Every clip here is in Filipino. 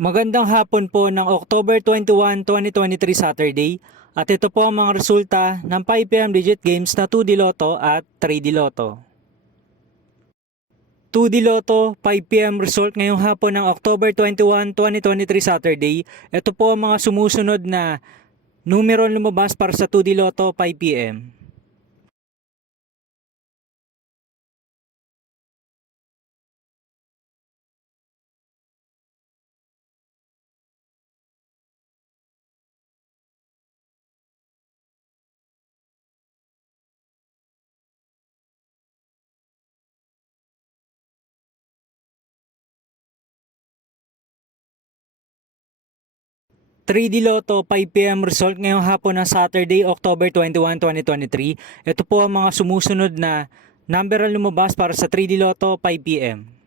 Magandang hapon po ng October 21, 2023 Saturday at ito po ang mga resulta ng 5pm digit games na 2D Lotto at 3D Lotto. 2D Lotto 5pm result ngayong hapon ng October 21, 2023 Saturday. Ito po ang mga sumusunod na numero lumabas para sa 2D Lotto 5pm. 3D Lotto 5pm result ngayong hapon ng Saturday, October 21, 2023. Ito po ang mga sumusunod na number ang lumabas para sa 3D Lotto 5pm.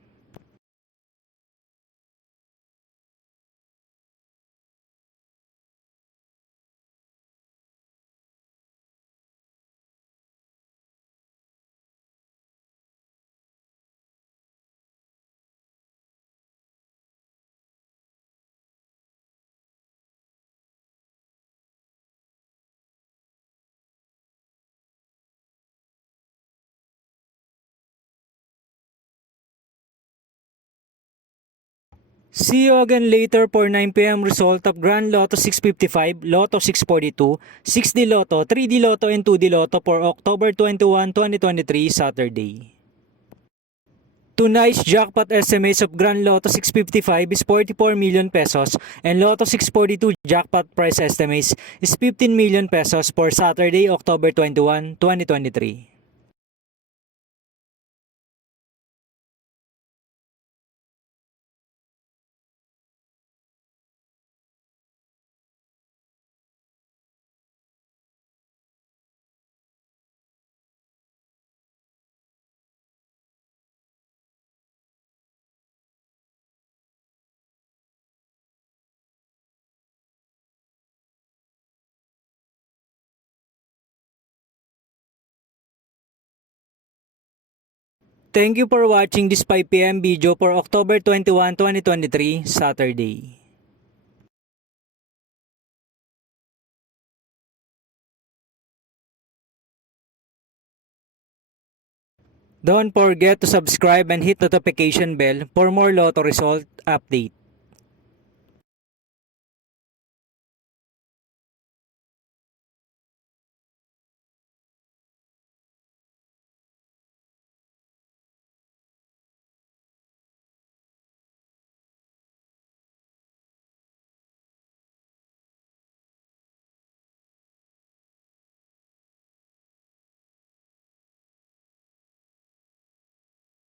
See you again later for 9pm result of Grand Lotto 655, Lotto 642, 6D Lotto, 3D Lotto and 2D Lotto for October 21, 2023 Saturday. Tonight's jackpot estimates of Grand Lotto 655 is 44 million pesos and Lotto 642 jackpot price estimates is 15 million pesos for Saturday, October 21, 2023. Thank you for watching this 5pm video for October 21, 2023, Saturday. Don't forget to subscribe and hit notification bell for more Lotto result update.